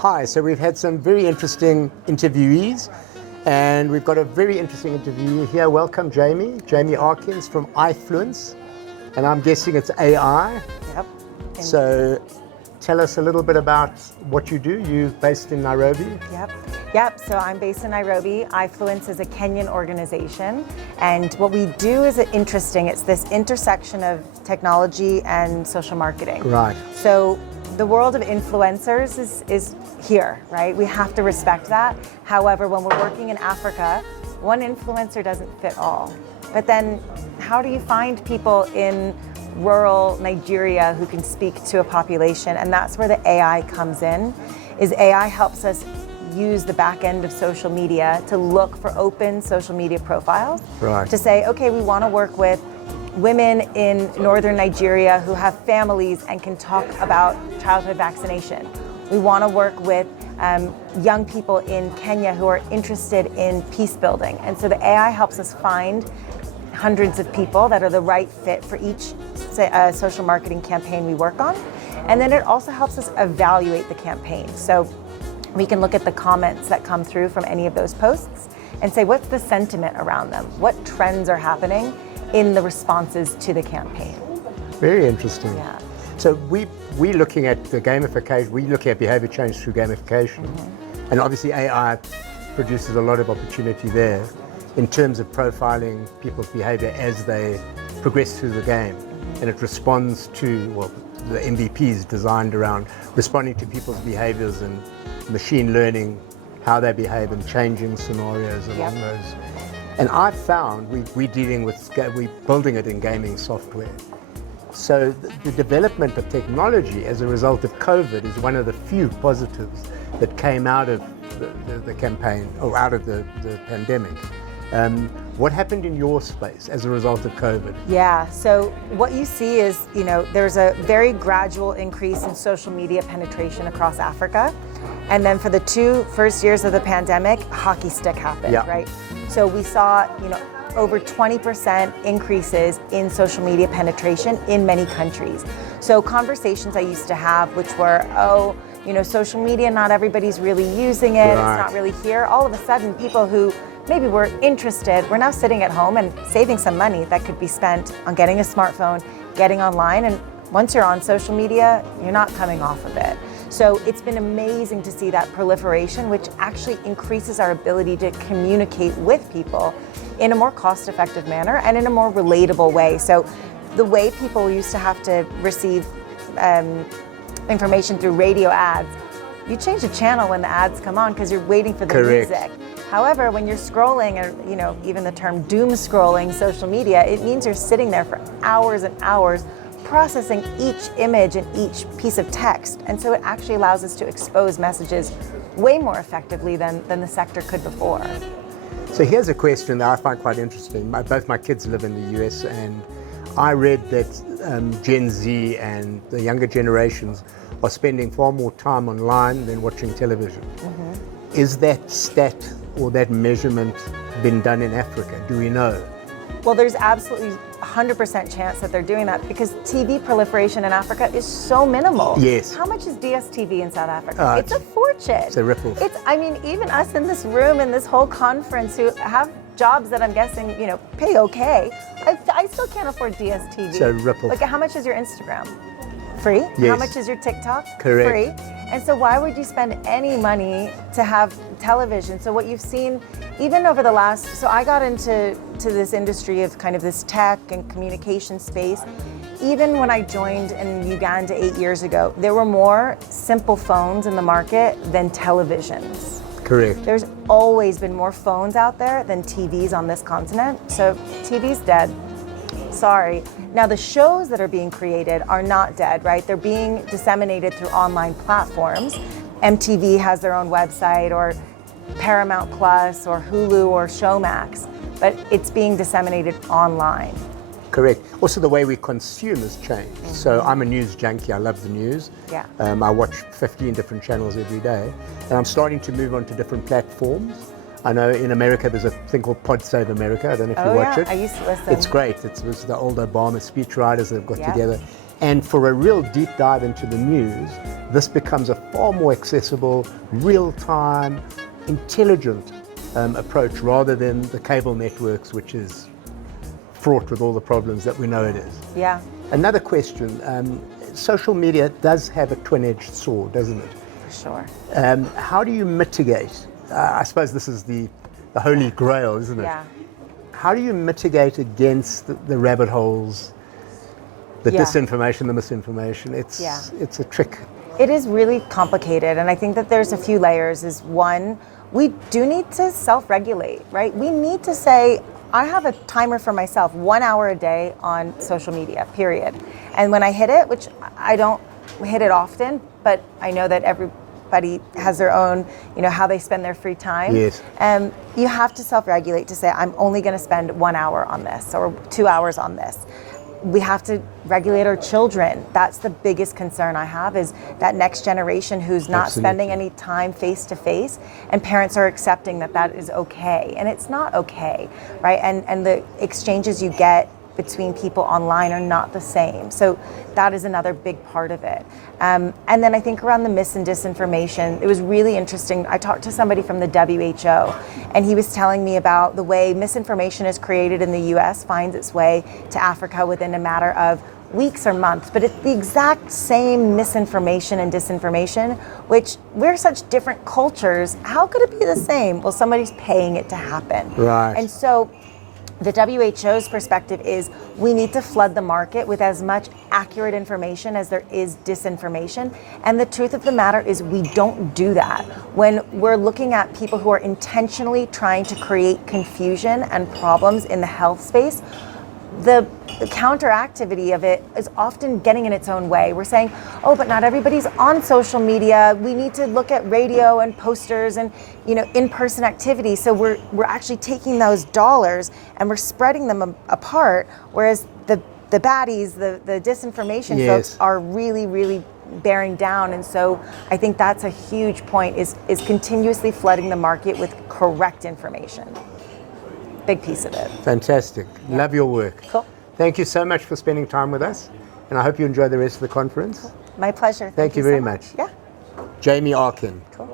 Hi, so we've had some very interesting interviewees, and we've got a very interesting interviewee here. Welcome, Jamie. Jamie Arkin from AIfluence, and I'm guessing it's AI. Yep. So tell us a little bit about what you do. You're based in Nairobi. Yep. So I'm based in Nairobi. AIfluence is a Kenyan organization, and what we do is interesting. It's this intersection of technology and social marketing. Right. So the world of influencers is here, right? We have to respect that. However, when we're working in Africa, one influencer doesn't fit all. But then how do you find people in rural Nigeria who can speak to a population? And that's where the AI comes in, is AI helps us use the back end of social media to look for open social media profiles. Right. To say, okay, we want to work with women in northern Nigeria who have families and can talk about childhood vaccination. We want to work with young people in Kenya who are interested in peace building. And so the AI helps us find hundreds of people that are the right fit for each social marketing campaign we work on. And then it also helps us evaluate the campaign. So we can look at the comments that come through from any of those posts and say, what's the sentiment around them? What trends are happening in the responses to the campaign? Very interesting. Yeah. So we're looking at the gamification, we're looking at behavior change through gamification. And obviously AI produces a lot of opportunity there in terms of profiling people's behavior as they progress through the game. And it responds to, well, the MVP is designed around responding to people's behaviors and machine learning how they behave and changing scenarios along those. And I've found we're building it in gaming software. So the development of technology as a result of COVID is one of the few positives that came out of the campaign or out of the pandemic. What happened in your space as a result of COVID? Yeah, so what you see is, there's a very gradual increase in social media penetration across Africa. And then for the first 2 years of the pandemic, hockey stick happened, right? So we saw, over 20% increases in social media penetration in many countries. So conversations I used to have, which were, social media, not everybody's really using it, It's not really here. All of a sudden, people who maybe were interested, we're now sitting at home and saving some money that could be spent on getting a smartphone, getting online, and once you're on social media, you're not coming off of it. So it's been amazing to see that proliferation, which actually increases our ability to communicate with people in a more cost-effective manner and in a more relatable way. So the way people used to have to receive information through radio ads, you change the channel when the ads come on because you're waiting for the music. However, when you're scrolling, or even the term doom scrolling social media, it means you're sitting there for hours and hours processing each image and each piece of text. And so it actually allows us to expose messages way more effectively than the sector could before. So here's a question that I find quite interesting. Both my kids live in the US, and I read that Gen Z and the younger generations are spending far more time online than watching television. Is that stat or that measurement been done in Africa? Do we know? Well, there's absolutely 100% chance that they're doing that because TV proliferation in Africa is so minimal. Yes. How much is DSTV in South Africa? It's a fortune. It's a ripple. Even us in this room, in this whole conference who have jobs that I'm guessing, pay okay, I still can't afford DSTV. It's a ripple. Look, how much is your Instagram? Free? Yes. How much is your TikTok? Correct. Free. And so why would you spend any money to have television? So what you've seen, even over the so I got into this industry of kind of this tech and communication space. Even when I joined in Uganda 8 years ago, there were more simple phones in the market than televisions. Correct. There's always been more phones out there than TVs on this continent. So TV's dead. Sorry. Now the shows that are being created are not dead, right? They're being disseminated through online platforms. MTV has their own website, or Paramount Plus, or Hulu, or Showmax, but it's being disseminated online. Correct. Also, the way we consume has changed. So I'm a news junkie. I love the news. Yeah. I watch 15 different channels every day, and I'm starting to move on to different platforms. I know in America there's a thing called Pod Save America. I don't know if you watch it. I used to listen. It's great. It's the old Obama speechwriters that have got together. And for a real deep dive into the news, this becomes a far more accessible, real-time, intelligent approach rather than the cable networks, which is fraught with all the problems that we know it is. Yeah. Another question, social media does have a twin-edged sword, doesn't it? For sure. How do you mitigate? I suppose this is the holy grail, isn't it? Yeah. How do you mitigate against the rabbit holes, the disinformation, the misinformation? It's a trick. It is really complicated, and I think that there's a few layers. Is one, we do need to self-regulate, right? We need to say, I have a timer for myself, 1 hour a day on social media, period. And when I hit it, which I don't hit it often, but I know that everybody has their own, how they spend their free time. Yes. You have to self-regulate to say, I'm only going to spend 1 hour on this or 2 hours on this. We have to regulate our children. That's the biggest concern I have, is that next generation who's not spending any time face to face, and parents are accepting that is okay, and it's not okay, right? And the exchanges you get between people online are not the same. So that is another big part of it. And then I think around the mis and disinformation, it was really interesting. I talked to somebody from the WHO, and he was telling me about the way misinformation is created in the US finds its way to Africa within a matter of weeks or months, but it's the exact same misinformation and disinformation, which we're such different cultures. How could it be the same? Well, somebody's paying it to happen. Right. And so the WHO's perspective is we need to flood the market with as much accurate information as there is disinformation. And the truth of the matter is we don't do that. When we're looking at people who are intentionally trying to create confusion and problems in the health space, the counteractivity of it is often getting in its own way. We're saying, oh, but not everybody's on social media. We need to look at radio and posters and in-person activities. So we're actually taking those dollars and we're spreading them apart. Whereas the baddies, the disinformation folks are really, really bearing down. And so I think that's a huge point, is continuously flooding the market with correct information. Big piece of it. Fantastic. Yeah. Love your work. Cool. Thank you so much for spending time with us, and I hope you enjoy the rest of the conference. My pleasure. Thank you very so much. Yeah. Jamie Arkin. Cool.